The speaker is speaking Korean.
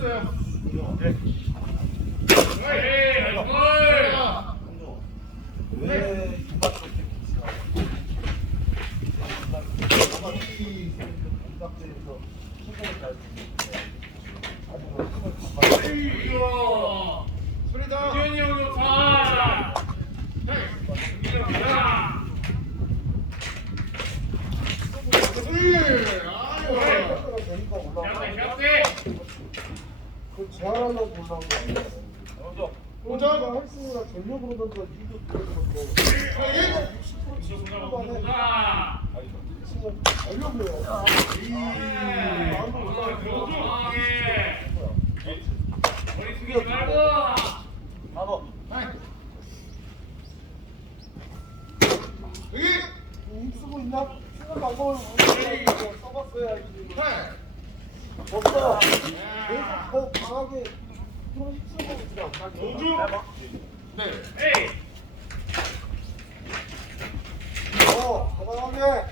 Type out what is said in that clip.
됐어요. 왜이 그 제한하려고 올라온 거 아니야? 헬스가 전력으로 던져 이도 들어갔고 60% 70%만에 지금 전력을 해요. 마음을 올라가고 바로 여기. 힘 쓰고 있나? 쓰는 방법을 모르겠어. 써봤어야지. 없어. 더 강하게 좀 힘쓰고 있어. 네. 어, 가만하게.